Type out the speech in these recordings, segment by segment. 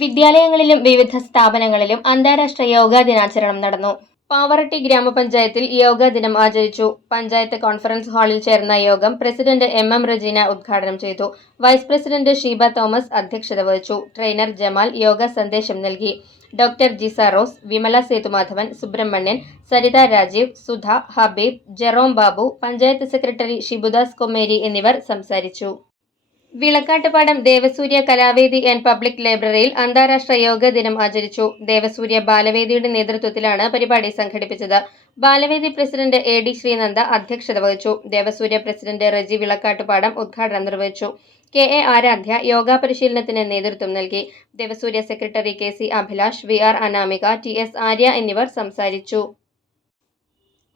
വിദ്യാലയങ്ങളിലും വിവിധ സ്ഥാപനങ്ങളിലും അന്താരാഷ്ട്ര യോഗാ ദിനാചരണം നടന്നു. പാവറട്ടി ഗ്രാമപഞ്ചായത്തിൽ യോഗാ ദിനം ആചരിച്ചു. പഞ്ചായത്ത് കോൺഫറൻസ് ഹാളിൽ ചേർന്ന യോഗം പ്രസിഡന്റ് എം എം റജീന ഉദ്ഘാടനം ചെയ്തു. വൈസ് പ്രസിഡന്റ് ഷീബ തോമസ് അധ്യക്ഷത വഹിച്ചു. ട്രെയിനർ ജമാൽ യോഗ സന്ദേശം നൽകി. Doctor Jisa Rose Vimala Sethumadhavan Subramanian Saritha Rajeev Sudha Habeeb Jerome Babu panchayat secretary Shibudas Komeri എന്നിവർ സംസാരിച്ചു. വിളക്കാട്ടുപാടം ദേവസൂര്യ കലാവേദി ആൻഡ് പബ്ലിക് ലൈബ്രറിയിൽ അന്താരാഷ്ട്ര യോഗ ദിനം ആചരിച്ചു. ദേവസൂര്യ ബാലവേദിയുടെ നേതൃത്വത്തിലാണ് പരിപാടി സംഘടിപ്പിച്ചത്. Balavedi president A D Sreenanda അധ്യക്ഷത വഹിച്ചു. ദേവസൂര്യ പ്രസിഡന്റ് റജി വിളക്കാട്ടുപാടം ഉദ്ഘാടനം നിർവഹിച്ചു. കെ എ ആരാധ്യ യോഗ പരിശീലനത്തിന് നേതൃത്വം നൽകി. Devasurya secretary K C Abhilash V R Anamika T S Arya എന്നിവർ സംസാരിച്ചു.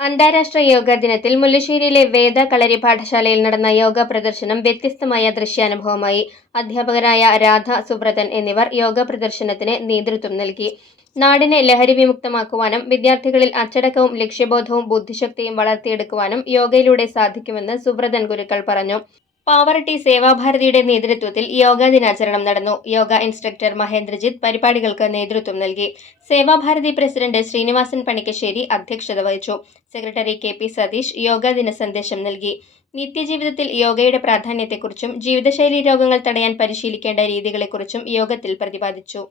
അന്താരാഷ്ട്ര യോഗാ ദിനത്തിൽ മുല്ലശ്ശേരിയിലെ വേദ കളരി പാഠശാലയിൽ നടന്ന യോഗ പ്രദർശനം വ്യത്യസ്തമായ ദൃശ്യാനുഭവമായി. അധ്യാപകരായ രാധ സുബ്രതൻ എന്നിവർ യോഗ പ്രദർശനത്തിന് നേതൃത്വം നൽകി. നാടിനെ ലഹരി വിമുക്തമാക്കുവാനും വിദ്യാർത്ഥികളിൽ അച്ചടക്കവും ലക്ഷ്യബോധവും ബുദ്ധിശക്തിയും വളർത്തിയെടുക്കുവാനും യോഗയിലൂടെ സാധിക്കുമെന്ന് സുബ്രതൻ ഗുരുക്കൾ പറഞ്ഞു. പാവറട്ടി സേവാഭാരതിയുടെ നേതൃത്വത്തിൽ യോഗാ ദിനാചരണം നടന്നു. യോഗ ഇൻസ്ട്രക്ടർ മഹേന്ദ്രജിത്ത് പരിപാടികൾക്ക് നേതൃത്വം നൽകി. സേവാഭാരതി പ്രസിഡന്റ് ശ്രീനിവാസൻ പണിക്കശ്ശേരി അധ്യക്ഷത വഹിച്ചു. Secretary K P Satheesh yoga ദിന സന്ദേശം നൽകി. നിത്യജീവിതത്തിൽ യോഗയുടെ പ്രാധാന്യത്തെക്കുറിച്ചും ജീവിതശൈലി രോഗങ്ങൾ തടയാൻ പരിശീലിക്കേണ്ട രീതികളെക്കുറിച്ചും യോഗത്തിൽ പ്രതിപാദിച്ചു.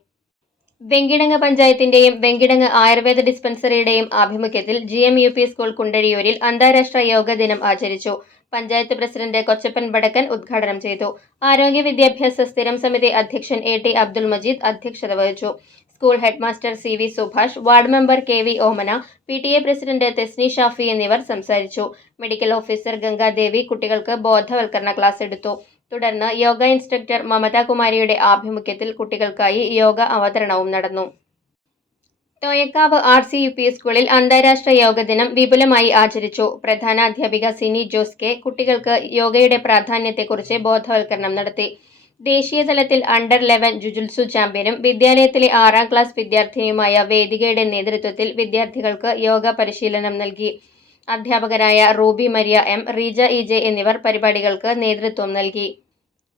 വെങ്കിടങ്ങ് പഞ്ചായത്തിന്റെയും വെങ്കിടങ്ങ് ആയുർവേദ ഡിസ്പെൻസറിയുടെയും ആഭിമുഖ്യത്തിൽ G M U P school കുണ്ടഴിയൂരിൽ അന്താരാഷ്ട്ര യോഗ ദിനം ആചരിച്ചു. പഞ്ചായത്ത് പ്രസിഡന്റ് കൊച്ചപ്പൻ വടക്കൻ ഉദ്ഘാടനം ചെയ്തു. ആരോഗ്യ വിദ്യാഭ്യാസ സ്ഥിരം സമിതി അധ്യക്ഷൻ എ ടി അബ്ദുൾ മജീദ് അധ്യക്ഷത വഹിച്ചു. School headmaster C V Subhash ward member K V Omana P T A president Thesni Shafi എന്നിവർ സംസാരിച്ചു. മെഡിക്കൽ ഓഫീസർ ഗംഗാദേവി കുട്ടികൾക്ക് ബോധവൽക്കരണ ക്ലാസ് എടുത്തു. തുടർന്ന് യോഗ ഇൻസ്ട്രക്ടർ മമതാകുമാരിയുടെ ആഭിമുഖ്യത്തിൽ കുട്ടികൾക്കായി യോഗ അവതരണവും നടന്നു. Thoyakkavu R C U P സ്കൂളിൽ അന്താരാഷ്ട്ര യോഗ ദിനം വിപുലമായി ആചരിച്ചു. പ്രധാന അധ്യാപിക സിനി ജോസ് കെ കുട്ടികൾക്ക് യോഗയുടെ പ്രാധാന്യത്തെക്കുറിച്ച് ബോധവൽക്കരണം നടത്തി. ദേശീയ തലത്തിൽ അണ്ടർ ലെവൻ ജുജുത്സു ചാമ്പ്യനും വിദ്യാലയത്തിലെ ആറാം ക്ലാസ് വിദ്യാർത്ഥിനിയുമായ വേദികയുടെ നേതൃത്വത്തിൽ വിദ്യാർത്ഥികൾക്ക് യോഗ പരിശീലനം നൽകി. അധ്യാപകരായ Ruby Maria M Reeja E J എന്നിവർ പരിപാടികൾക്ക് നേതൃത്വം നൽകി.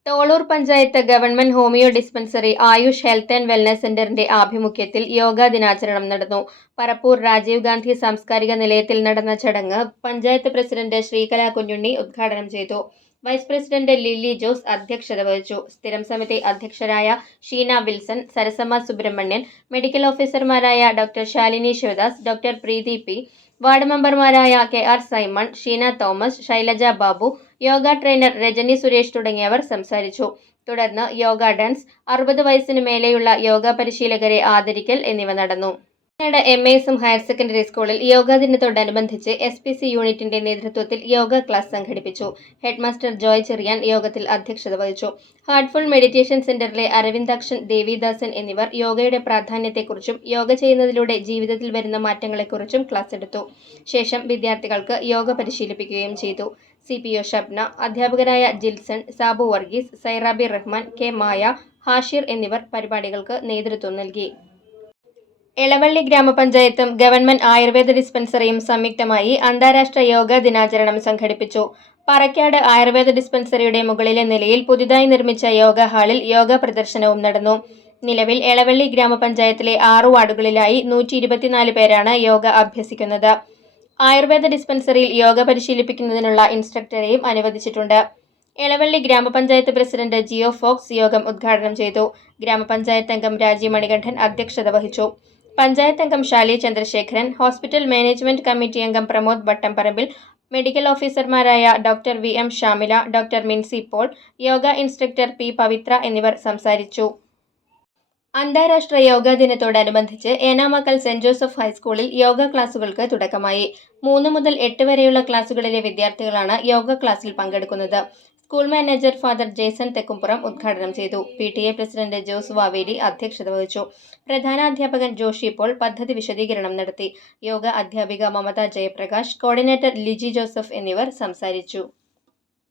Tholur panchayat government homeo dispensary AYUSH health and wellness സെന്ററിന്റെ ആഭിമുഖ്യത്തിൽ യോഗാ ദിനാചരണം നടന്നു. പറപ്പൂർ രാജീവ് ഗാന്ധി സാംസ്കാരിക നിലയത്തിൽ നടന്ന ചടങ്ങ് പഞ്ചായത്ത് പ്രസിഡന്റ് ശ്രീകല കുഞ്ഞുണ്ണി ഉദ്ഘാടനം ചെയ്തു. വൈസ് പ്രസിഡന്റ് ലില്ലി ജോസ് അധ്യക്ഷത വഹിച്ചു. സ്ഥിരം സമിതി അധ്യക്ഷരായ ഷീന വിൽസൺ സരസമ്മ സുബ്രഹ്മണ്യൻ മെഡിക്കൽ ഓഫീസർമാരായ doctor Shalini Sivadas doctor Preethi P ward മെമ്പർമാരായ K R Simon Sheena Thomas Shailaja Babu yoga trainer Rajani Suresh തുടങ്ങിയവർ സംസാരിച്ചു. തുടർന്ന് യോഗ ഡാൻസ് അറുപത് വയസ്സിന് മേലെയുള്ള യോഗ പരിശീലകരെ ആദരിക്കൽ എന്നിവ നടന്നു. വയനാട് എം എ എസും ഹയർ സെക്കൻഡറി സ്കൂളിൽ യോഗാ ദിനത്തോടനുബന്ധിച്ച് എസ് പി സി യൂണിറ്റിന്റെ നേതൃത്വത്തിൽ യോഗ ക്ലാസ് സംഘടിപ്പിച്ചു. ഹെഡ്മാസ്റ്റർ ജോയ് ചെറിയാൻ യോഗത്തിൽ അധ്യക്ഷത വഹിച്ചു. ഹാർട്ട്ഫുൾ മെഡിറ്റേഷൻ സെന്ററിലെ അരവിന്ദാക്ഷൻ ദേവിദാസൻ എന്നിവർ യോഗയുടെ പ്രാധാന്യത്തെക്കുറിച്ചും യോഗ ചെയ്യുന്നതിലൂടെ ജീവിതത്തിൽ വരുന്ന മാറ്റങ്ങളെക്കുറിച്ചും ക്ലാസ് എടുത്തു. ശേഷം വിദ്യാർത്ഥികൾക്ക് യോഗ പരിശീലിപ്പിക്കുകയും ചെയ്തു. സി പി ഒ ഷബ്ന അധ്യാപകരായ ജിൽസൺ സാബു വർഗീസ് സൈറാബി റഹ്മാൻ കെ മായ ഹാഷിർ എന്നിവർ പരിപാടികൾക്ക് നേതൃത്വം നൽകി. എളവള്ളി ഗ്രാമപഞ്ചായത്തും ഗവൺമെന്റ് ആയുർവേദ ഡിസ്പെൻസറിയും സംയുക്തമായി അന്താരാഷ്ട്ര യോഗ ദിനാചരണം സംഘടിപ്പിച്ചു. പറക്കാട് ആയുർവേദ ഡിസ്പെൻസറിയുടെ മുകളിലെ നിലയിൽ പുതുതായി നിർമ്മിച്ച യോഗ ഹാളിൽ യോഗ പ്രദർശനവും നടന്നു. നിലവിൽ എളവള്ളി ഗ്രാമപഞ്ചായത്തിലെ ആറു വാർഡുകളിലായി നൂറ്റി ഇരുപത്തിനാല് പേരാണ് യോഗ അഭ്യസിക്കുന്നത്. ആയുർവേദ ഡിസ്പെൻസറിയിൽ യോഗ പരിശീലിപ്പിക്കുന്നതിനുള്ള ഇൻസ്ട്രക്ടറെയും അനുവദിച്ചിട്ടുണ്ട്. എളവള്ളി ഗ്രാമപഞ്ചായത്ത് പ്രസിഡന്റ് ജിയോ ഫോക്സ് യോഗം ഉദ്ഘാടനം ചെയ്തു. ഗ്രാമപഞ്ചായത്ത് അംഗം രാജീവ് മണികണ്ഠൻ അധ്യക്ഷത വഹിച്ചു. പഞ്ചായത്ത് അംഗം Shali Chandrasekharan hospital management committee അംഗം പ്രമോദ് വട്ടംപറമ്പിൽ മെഡിക്കൽ ഓഫീസർമാരായ doctor V M Shamila doctor Minsi Paul yoga instructor P Pavithra എന്നിവർ സംസാരിച്ചു. അന്താരാഷ്ട്ര യോഗാ ദിനത്തോടനുബന്ധിച്ച് ഏനാമക്കൽ സെന്റ് ജോസഫ് ഹൈസ്കൂളിൽ യോഗ ക്ലാസുകൾക്ക് തുടക്കമായി. മൂന്ന് മുതൽ എട്ട് വരെയുള്ള ക്ലാസുകളിലെ വിദ്യാർത്ഥികളാണ് യോഗ ക്ലാസ്സിൽ പങ്കെടുക്കുന്നത്. School manager father Jason Thekkumpuram ഉദ്ഘാടനം ചെയ്തു. P T A president Jose Vaveli അധ്യക്ഷത വഹിച്ചു. പ്രധാനാധ്യാപകൻ ജോഷി പോൾ പദ്ധതി വിശദീകരണം നടത്തി. യോഗ അധ്യാപിക മമത ജയപ്രകാശ് കോർഡിനേറ്റർ ലിജി ജോസഫ് എന്നിവർ സംസാരിച്ചു.